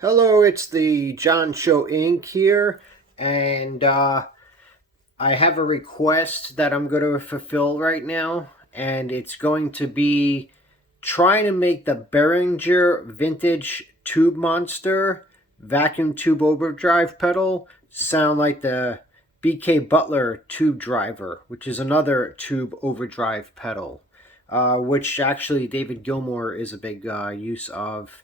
Hello, it's the John Show Inc. here, and I have a request that I'm going to fulfill right now, and it's going to be trying to make the Behringer Vintage Tube Monster vacuum tube overdrive pedal sound like the BK Butler tube driver, which is another tube overdrive pedal, which actually David Gilmour is a big use of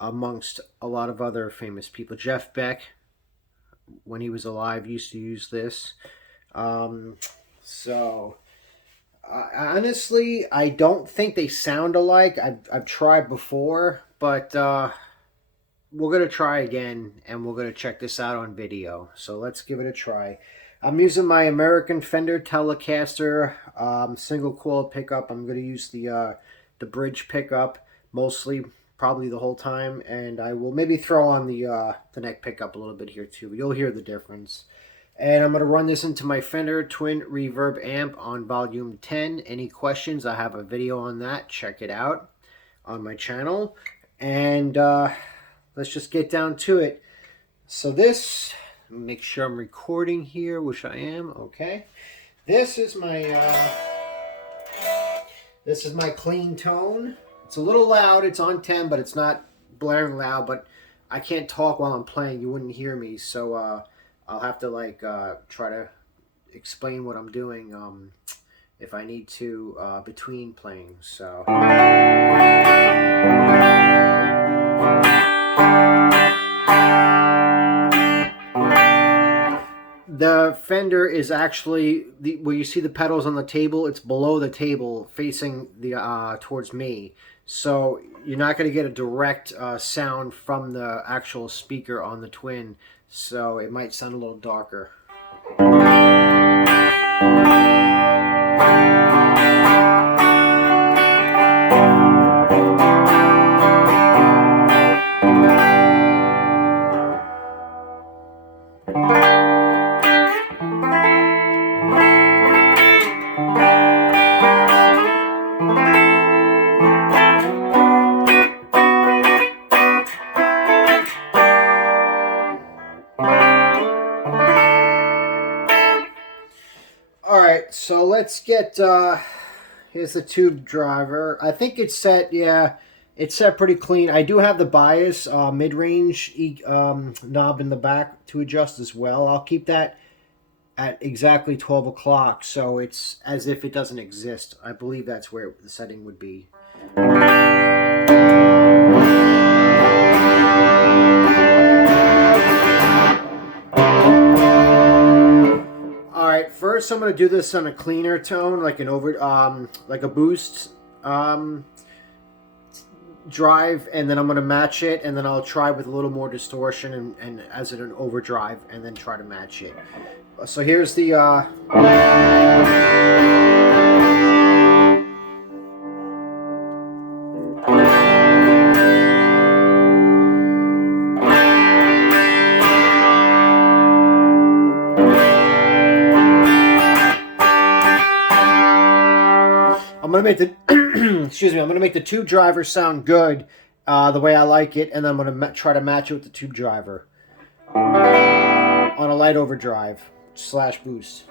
amongst a lot of other famous people. Jeff Beck, when he was alive, used to use this. Um, so, honestly, I don't think they sound alike. I've tried before, but we're going to try again and we're going to check this out on video. So, let's give it a try. I'm using my American Fender Telecaster single coil pickup. I'm going to use the bridge pickup mostly, probably the whole time, and I will maybe throw on the neck pickup a little bit here too. You'll hear the difference. And I'm going to run this into my Fender Twin Reverb amp on volume 10. Any questions? I have a video on that. Check it out on my channel. And let's just get down to it. So this, make sure I'm recording here, which I am. Okay. This is my clean tone. It's a little loud. It's on 10, but it's not blaring loud. But I can't talk while I'm playing. You wouldn't hear me. So I'll have to try to explain what I'm doing if I need to between playing. So. The Fender is actually where you see the pedals on the table. It's below the table, facing the towards me. So you're not going to get a direct sound from the actual speaker on the Twin. So it might sound a little darker. Alright, so let's get, here's the tube driver. I think it's set, yeah, it's set pretty clean. I do have the bias mid-range knob in the back to adjust as well. I'll keep that at exactly 12 o'clock, so it's as if it doesn't exist. I believe that's where the setting would be. Alright, first I'm going to do this on a cleaner tone, like like a boost drive, and then I'm going to match it, and then I'll try with a little more distortion and as an overdrive, and then try to match it. So here's the I'm gonna make the excuse me. I'm gonna make the tube driver sound good, the way I like it, and then I'm gonna try to match it with the tube driver on a light overdrive / boost.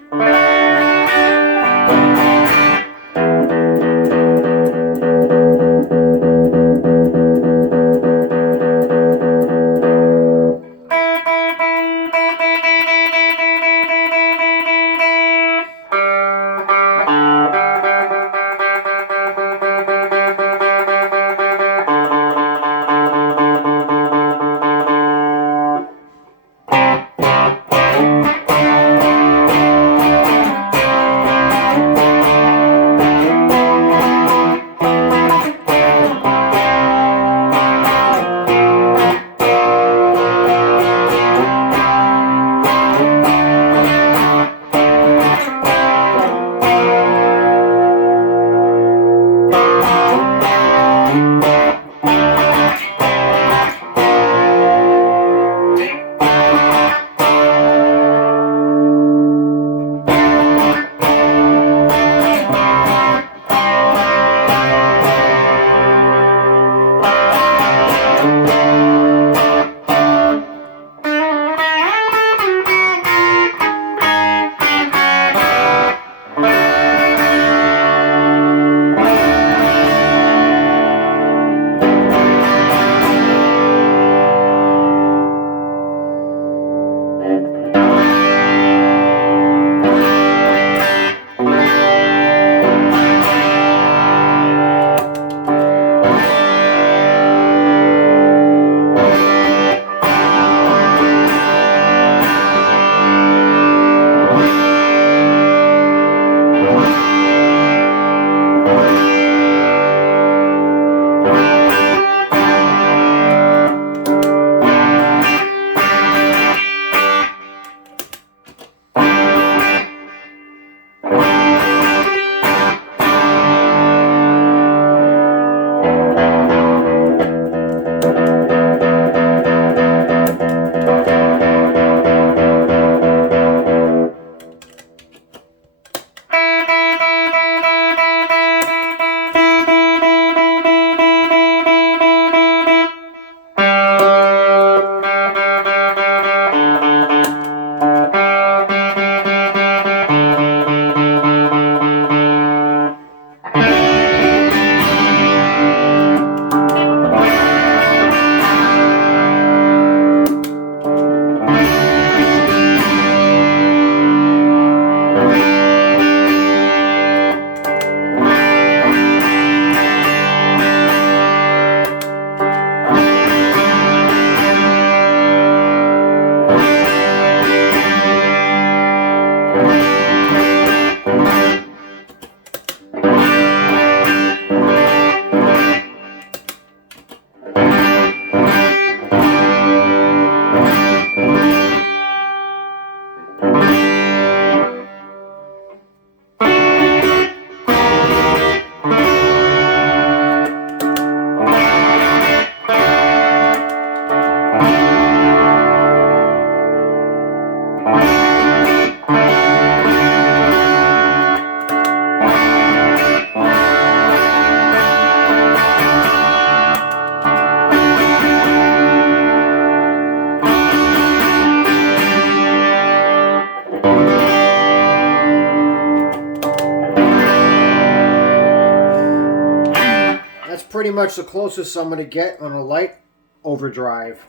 pretty much the closest I'm going to get on a light overdrive.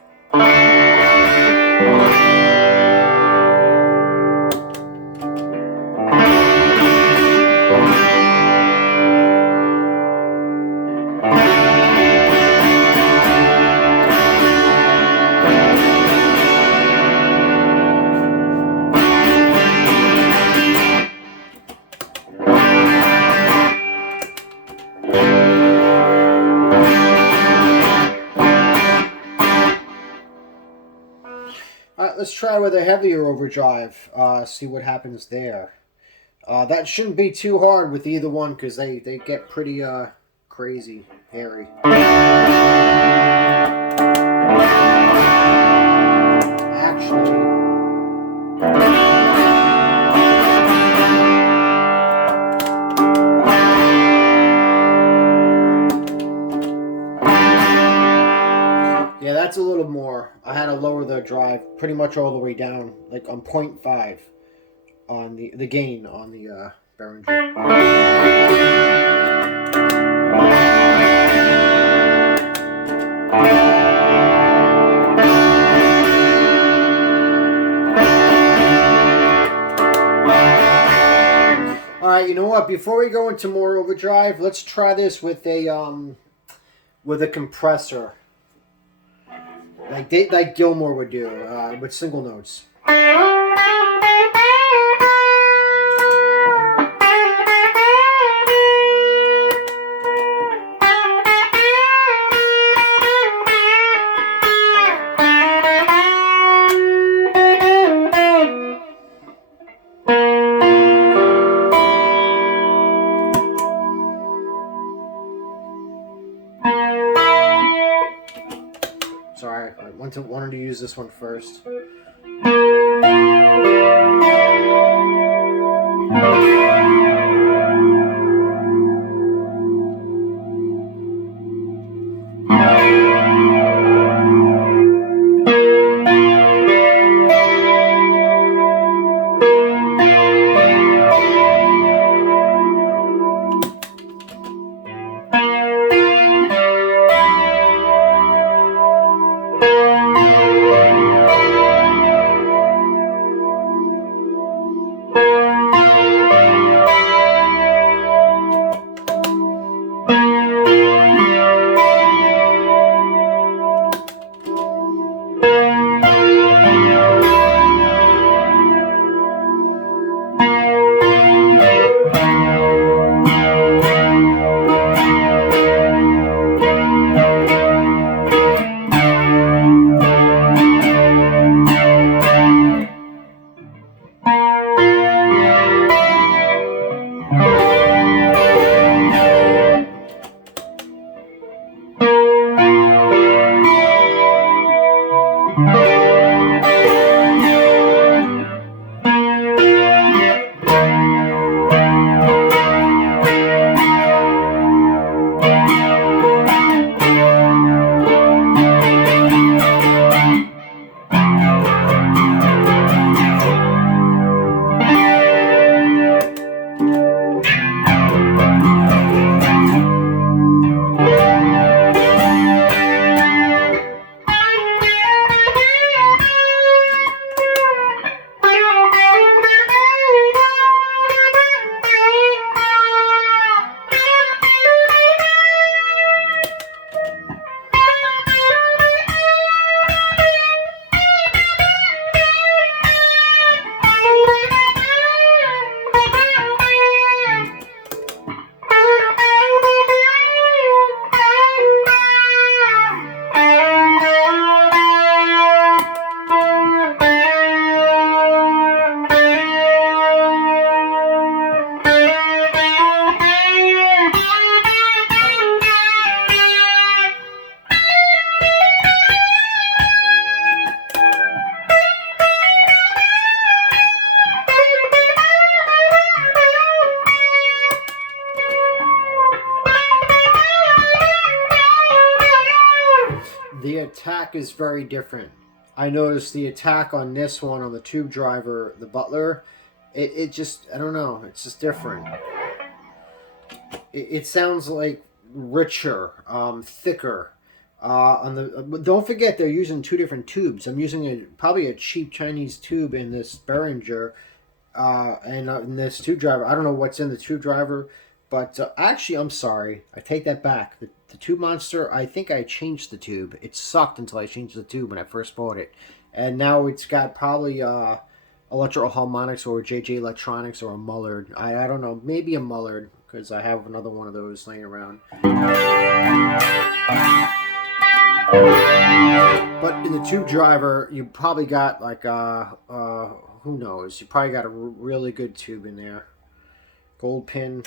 Alright, let's try with a heavier overdrive, see what happens there. That shouldn't be too hard with either one because they get pretty crazy, hairy. Actually... yeah, that's a little more. I had to lower the drive pretty much all the way down, like on 0.5 on the gain on the Behringer. All right, you know what? Before we go into more overdrive, let's try this with a compressor. Like Gilmore would do, with single notes. Sorry, I wanted to use this one first. The attack is very different. I noticed the attack on this one, on the tube driver, the Butler, it just, I don't know, it's just different. It sounds like richer, thicker. Don't forget they're using two different tubes. I'm using probably a cheap Chinese tube in this Behringer, and in this Tru-Driver. I don't know what's in the Tru-Driver, but actually, I'm sorry. I take that back. The Tube Monster, I think I changed the tube. It sucked until I changed the tube when I first bought it, and now it's got probably Electro Harmonics or JJ Electronics or a Mullard. I don't know. Maybe a Mullard because I have another one of those laying around. But in the Tru-Driver, you probably got like who knows? You probably got a really good tube in there. Gold pin.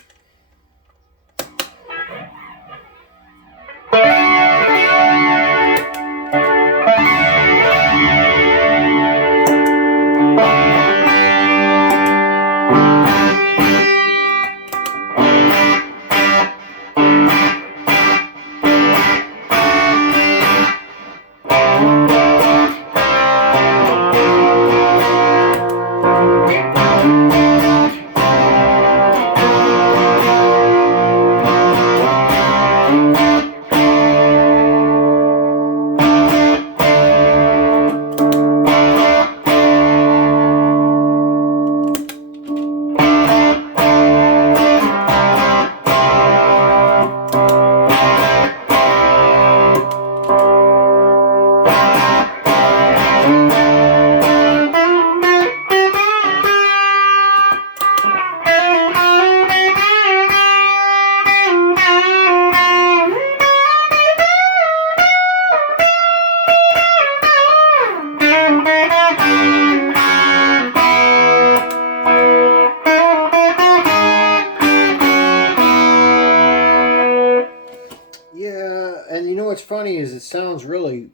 And you know what's funny is it sounds really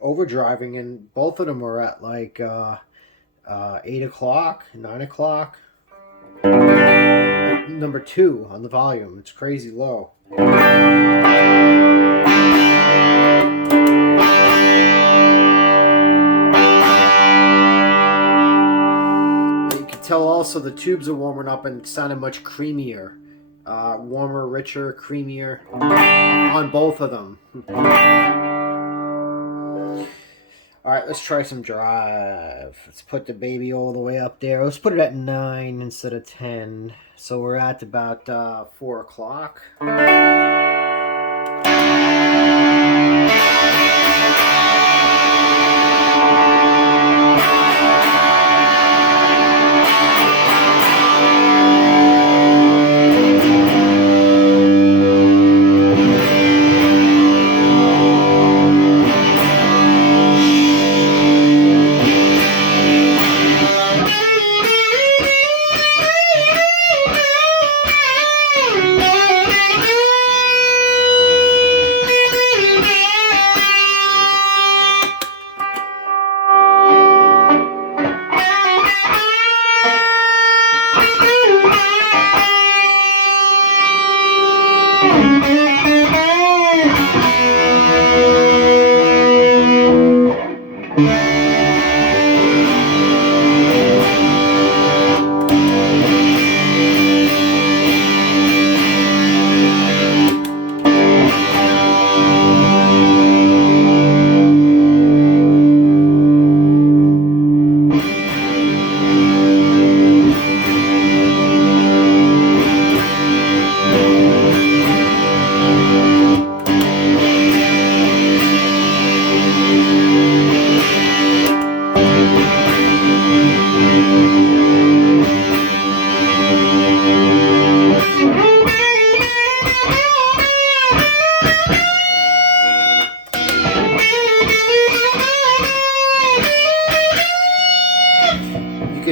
overdriving, and both of them are at like 8 o'clock, 9 o'clock. Number 2 on the volume. It's crazy low. You can tell also the tubes are warming up and sounding much creamier. Warmer, richer, creamier on both of them. Alright, let's try some drive. Let's put the baby all the way up there. Let's put it at 9 instead of 10. So we're at about 4 o'clock.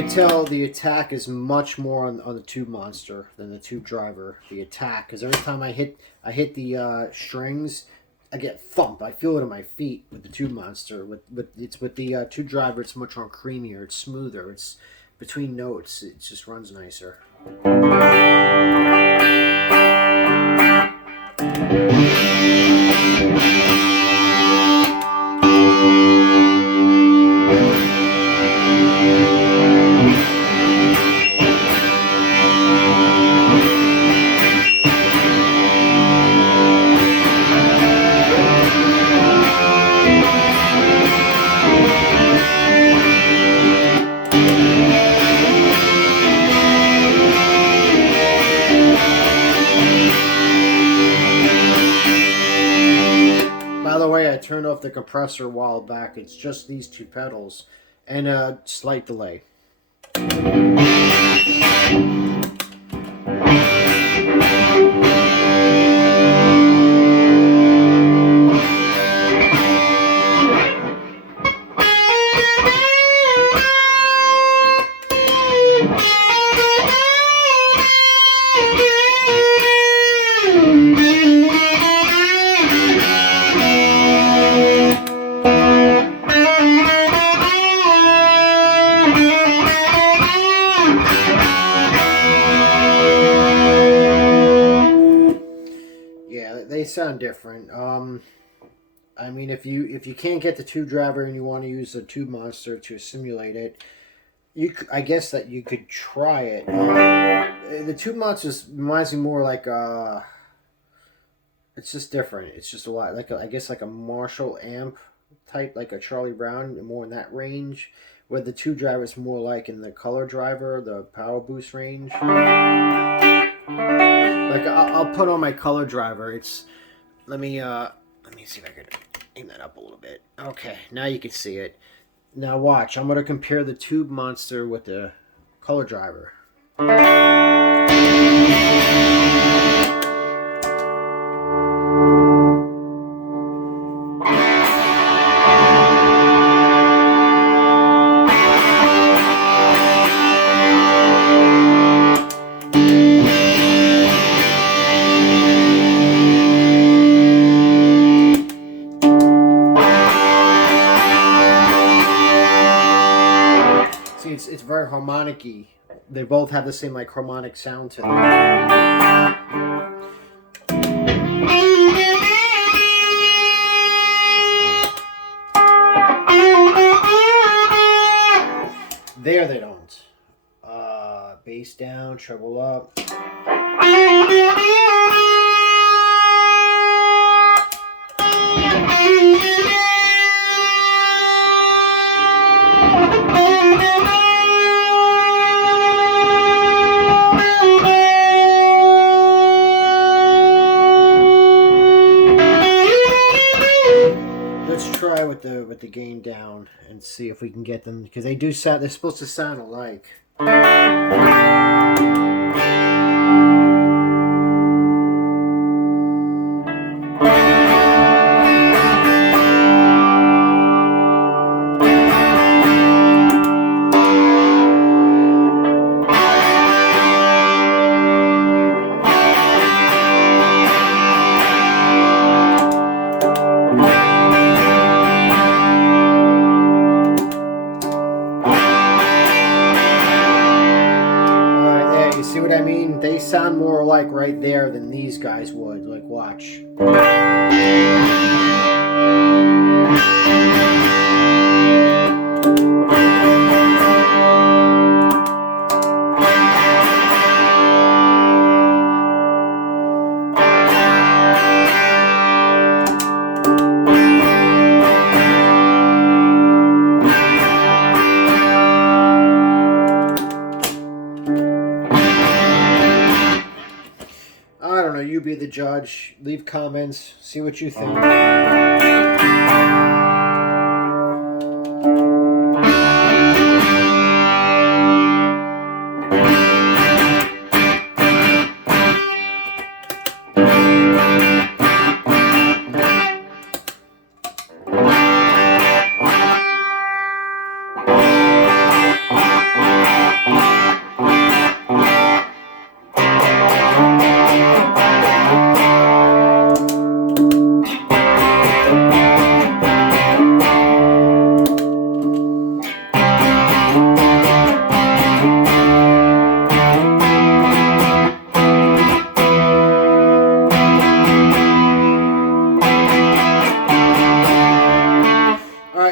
Tell the attack is much more on the Tube Monster than the Tru-Driver. The attack, because every time I hit the strings, I get thump. I feel it in my feet with the Tube Monster. With the Tru-Driver, it's much more creamier. It's smoother. It's between notes. It just runs nicer. off the compressor a while back. It's just these two pedals and a slight delay. They sound different. I mean, if you can't get the tube driver and you want to use the tube monster to simulate it, I guess that you could try it. The tube monster reminds me more like it's just different. It's just a lot like I guess like a Marshall amp type, like a Charlie Brown, more in that range. Where the tube driver is more like in the Colordriver, the Powerboost range. Like I'll put on my Colordriver. It's let me see if I can aim that up a little bit. Okay, now you can see it. Now watch. I'm gonna compare the tube monster with the Colordriver. It's very harmonic-y. They both have the same like harmonic sound to them. There they don't. Bass down, treble up. Try with the gain down and see if we can get them, because they do sound, they're supposed to sound alike. See what I mean? They sound more alike right there than these guys would. Like, watch. You be the judge. Leave comments. See what you think.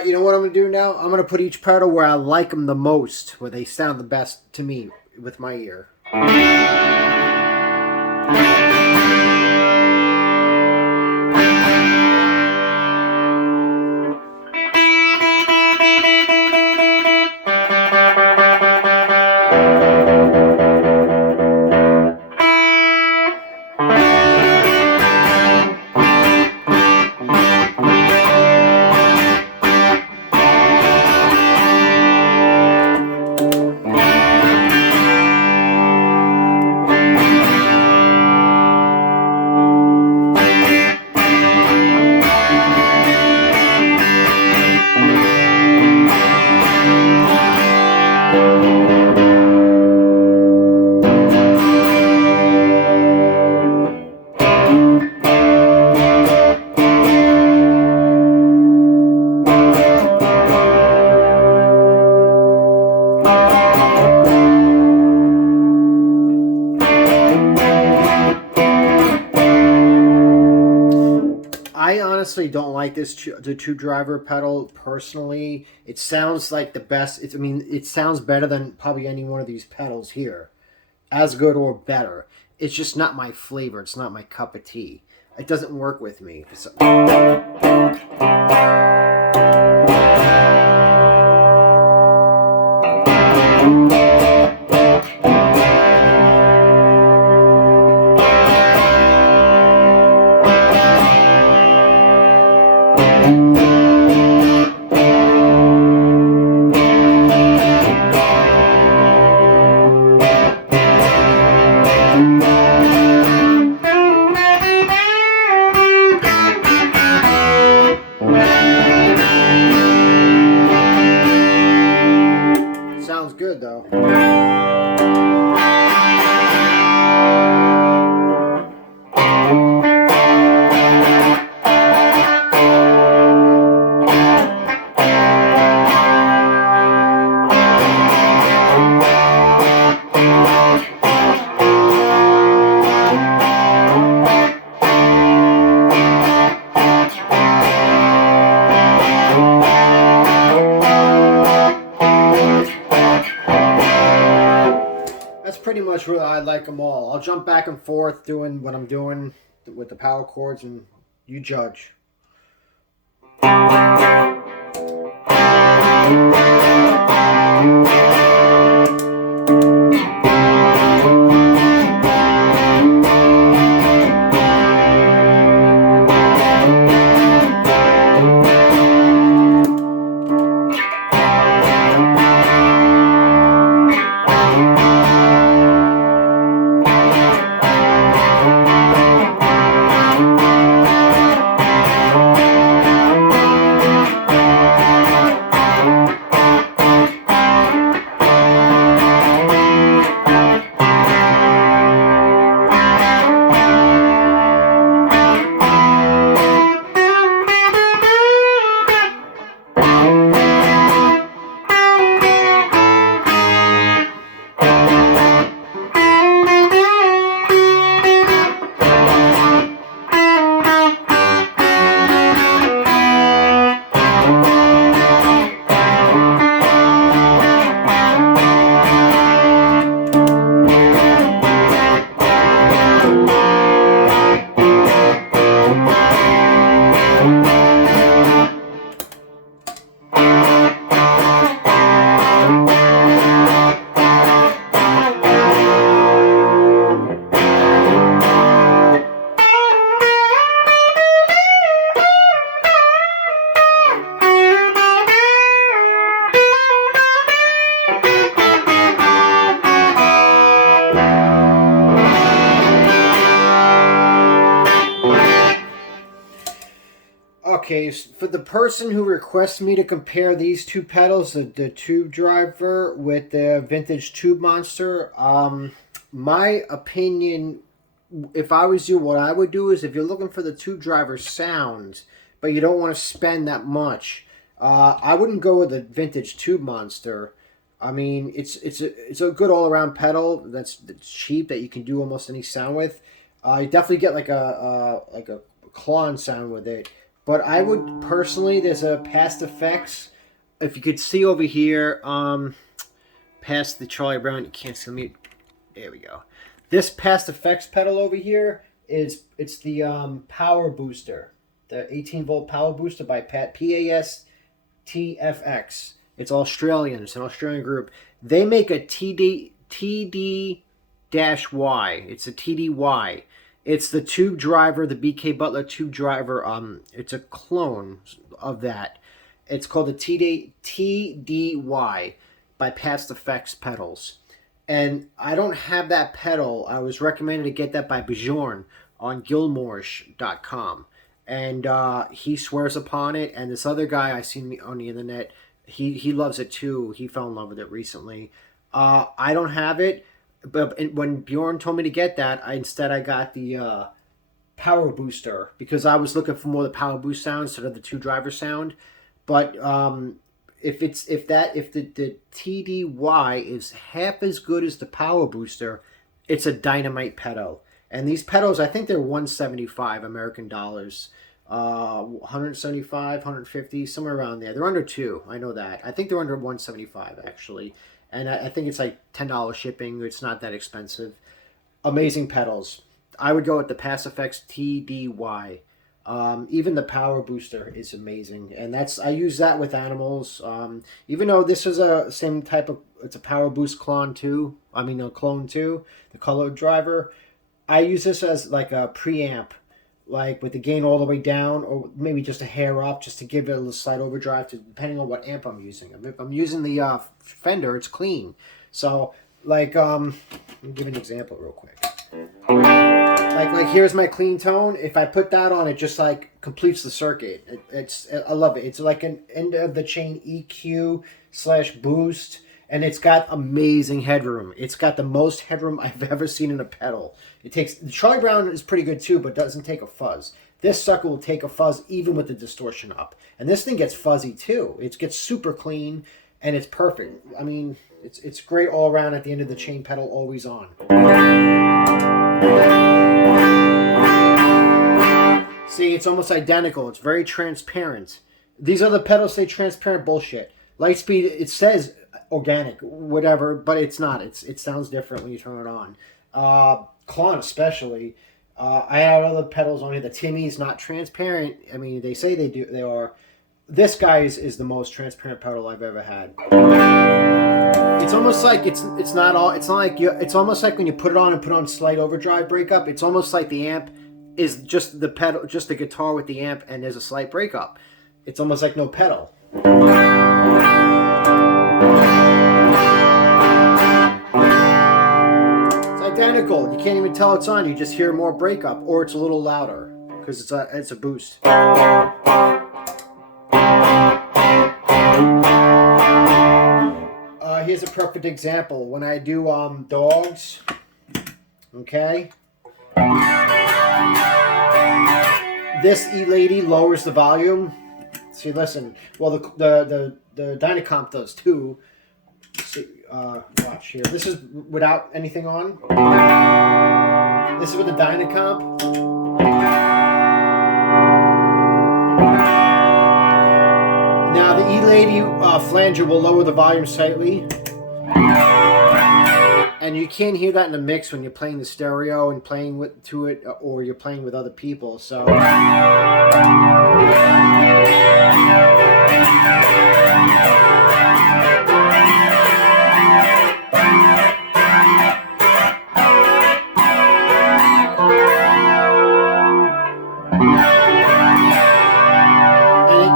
You know what I'm going to do now? I'm going to put each pedal where I like them the most, where they sound the best to me with my ear. honestly don't like the two driver pedal personally. It sounds like the best. I mean, it sounds better than probably any one of these pedals here, as good or better. It's just not my flavor. It's not my cup of tea. It doesn't work with me. Sounds good though. Pretty much really I like them all. I'll jump back and forth doing what I'm doing with the power chords, and you judge. Okay, for the person who requests me to compare these two pedals, the Tube Driver with the vintage Tube Monster, my opinion, if I was you, what I would do is if you're looking for the Tube Driver sound, but you don't want to spend that much, I wouldn't go with the vintage Tube Monster. I mean, it's a good all around pedal that's cheap that you can do almost any sound with. You definitely get like a clawing sound with it. But I would personally, there's a past effects. If you could see over here, past the Charlie Brown, you can't see me. There we go. This past effects pedal over here it's the Power Booster, the 18-volt Power Booster by PASTFX. It's Australian. It's an Australian group. They make a TD-Y. It's a TDY. It's the Tube Driver, the BK Butler Tube Driver. It's a clone of that. It's called the TDY by Past Effects Pedals. And I don't have that pedal. I was recommended to get that by Bjorn on Gilmorish.com. And he swears upon it. And this other guy I seen on the internet, he loves it too. He fell in love with it recently. I don't have it. But when Bjorn told me to get that, I got the Power Booster because I was looking for more of the Power Boost sound instead of the Two Driver sound. But if the TDY is half as good as the Power Booster, it's a dynamite pedal. And these pedals, I think they're $175 American dollars. 175, 150, somewhere around there. They're under 2. I know that. I think they're under 175 actually, and I think it's like $10 shipping. It's not that expensive. Amazing pedals. I would go with the Pass Effects TDY. Even the Power Booster is amazing, and I use that with animals. Even though this is a same type of, it's a Power Boost clone too. I mean, a clone too. The Colordriver. I use this as like a preamp, like with the gain all the way down, or maybe just a hair up, just to give it a little slight overdrive, depending on what amp I'm using. If I'm using the Fender, it's clean. So, like, let me give an example real quick. Like here's my clean tone. If I put that on, it just like completes the circuit. I love it. It's like an end of the chain EQ / boost, and it's got amazing headroom. It's got the most headroom I've ever seen in a pedal. The Charlie Brown is pretty good too, but doesn't take a fuzz. This sucker will take a fuzz even with the distortion up, and this thing gets fuzzy too. It gets super clean, and it's perfect. I mean, it's great all around. At the end of the chain pedal, always on. See, it's almost identical. It's very transparent. These other pedals say transparent bullshit. Lightspeed, it says organic, whatever, but it's not. It sounds different when you turn it on. Klon especially. I have other pedals on here. The Timmy's not transparent. I mean, they say they are. This guy is the most transparent pedal I've ever had. It's almost like it's almost like when you put it on and put on slight overdrive breakup. It's almost like the amp is just the pedal, just the guitar with the amp, and there's a slight breakup. It's almost like no pedal. It's identical. You can't even tell it's on. You just hear more breakup, or it's a little louder because it's a boost. Here's a perfect example. When I do dogs, okay, this E-Lady lowers the volume. See, listen. Well, the Dynacomp does too. See, watch here. This is without anything on. This is with the Dynacomp. Now the E-Lady flanger will lower the volume slightly. And you can't hear that in the mix when you're playing the stereo and playing to it, or you're playing with other people. So.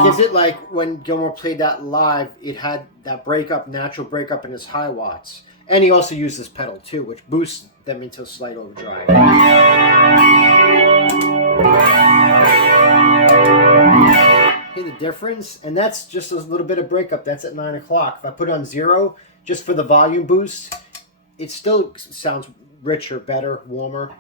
Gives it like when Gilmour played that live, it had that natural breakup in his high watts. And he also used this pedal too, which boosts them into a slight overdrive. Hear the difference? And that's just a little bit of breakup. That's at 9 o'clock. If I put it on 0, just for the volume boost, it still sounds richer, better, warmer.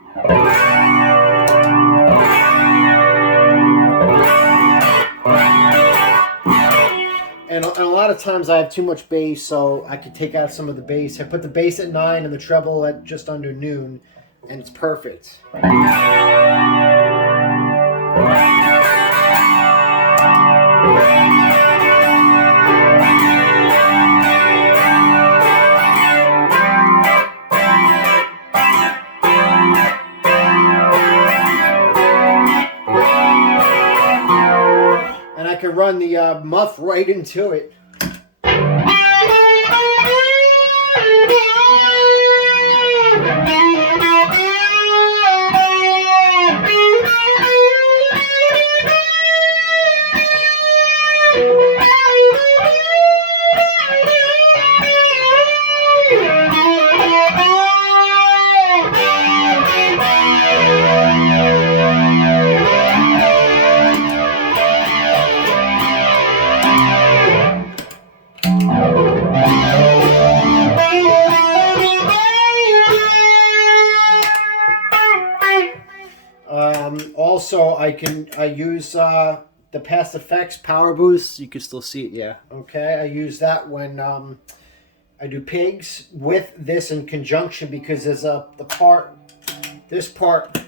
And a lot of times I have too much bass, so I could take out some of the bass. I put the bass at 9 and the treble at just under noon, and it's perfect. And I can run the muff right into it. Also, I use the Pass Effects Powerboost. You can still see it, yeah. Okay, I use that when I do pigs with this in conjunction, because there's this part.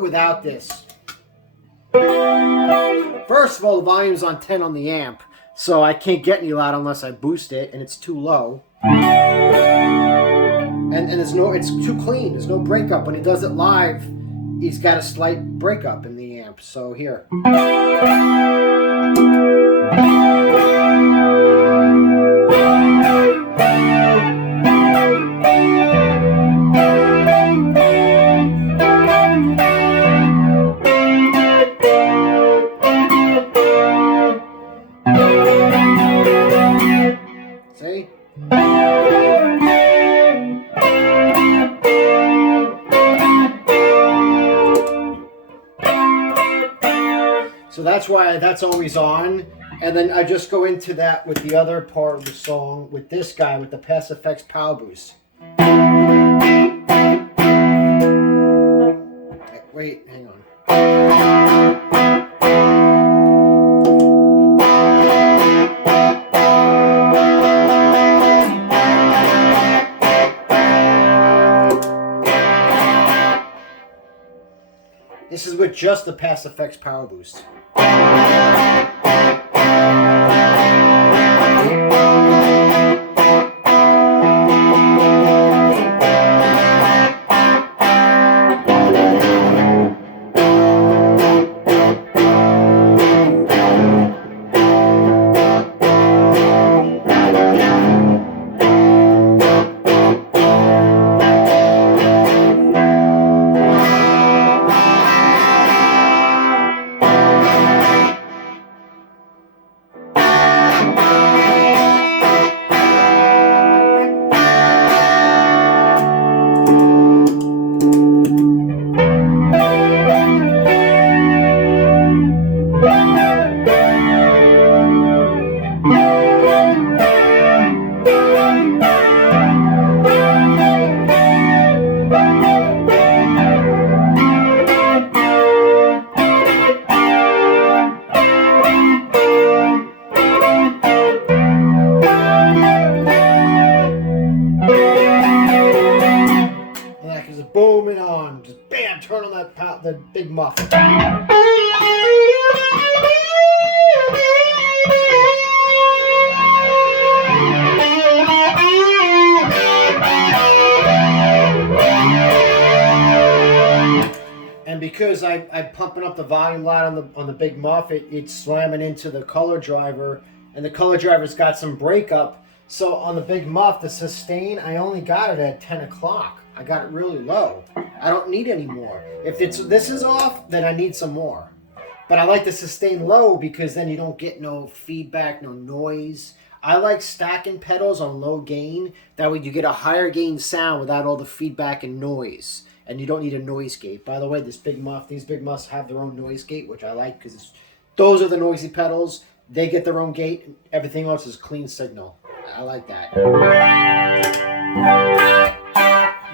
it without this. First of all, the volume's on 10 on the amp, so I can't get any loud unless I boost it, and it's too low. And there's no, it's too clean. There's no breakup. When he does it live, he's got a slight breakup in the amp. So here. See? So that's why that's always on. And then I just go into that with the other part of the song with this guy with the Pass Effects Powerboost. Wait, hang on. This is with just the Pass Effects Powerboost. Booming on, just bam, turn on that the big muffler. And because I'm pumping up the volume loud on the big muff, it's slamming into the Colordriver, and the Colordriver's got some breakup. So on the big muff, the sustain, I only got it at 10 o'clock. I got it really low. I don't need any more. If this is off, then I need some more. But I like to sustain low because then you don't get no feedback, no noise. I like stacking pedals on low gain. That way you get a higher gain sound without all the feedback and noise. And you don't need a noise gate. By the way, these big muffs have their own noise gate, which I like because those are the noisy pedals. They get their own gate. Everything else is clean signal. I like that.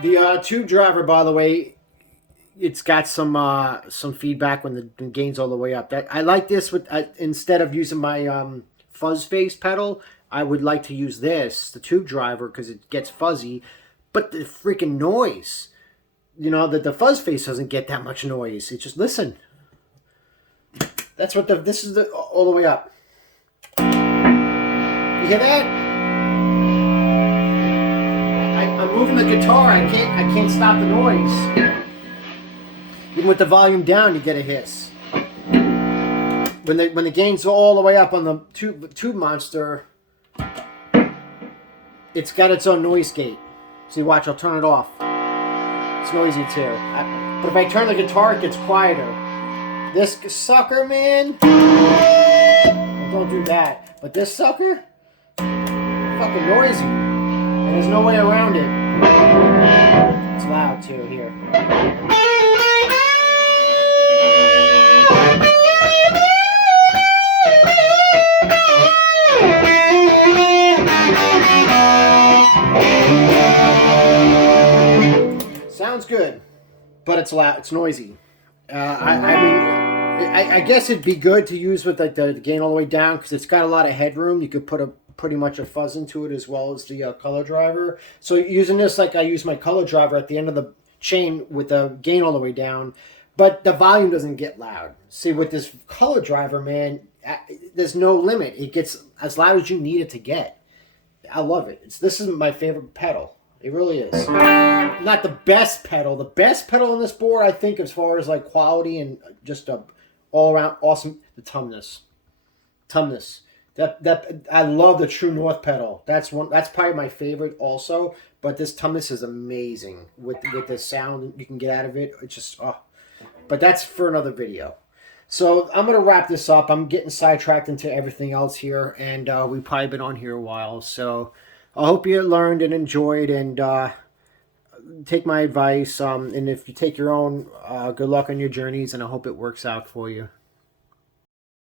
The tube driver, by the way, it's got some feedback when the gain's all the way up. I like this with instead of using my fuzz face pedal, I would like to use this, the tube driver, because it gets fuzzy. But the freaking noise, you know, the fuzz face doesn't get that much noise. It's just listen. That's what this is all the way up. You hear that? I'm moving the guitar. I can't stop the noise. Even with the volume down, you get a hiss. When the gain's all the way up on the tube monster, it's got its own noise gate. See, watch. I'll turn it off. It's noisy too. But if I turn the guitar, it gets quieter. This sucker, man. Well, don't do that. But this sucker, fucking noisy. And there's no way around it. It's loud too here. Sounds good, but it's loud. It's noisy. I guess it'd be good to use with like the gain all the way down because it's got a lot of headroom. You could put pretty much a fuzz into it as well as the Colordriver. So using this like I use my Colordriver at the end of the chain with the gain all the way down, but the volume doesn't get loud. See, with this Colordriver, man, there's no limit. It gets as loud as you need it to get. I love it. This is my favorite pedal. It really is. Not the best pedal. The best pedal on this board, I think, as far as like quality and just a all around awesome. The tumness. That I love the True North pedal. That's probably my favorite also. But this tumness is amazing with the sound you can get out of it. It's just But that's for another video. So I'm gonna wrap this up. I'm getting sidetracked into everything else here, and we've probably been on here a while. So I hope you learned and enjoyed, and take my advice. And if you take your own, good luck on your journeys, and I hope it works out for you.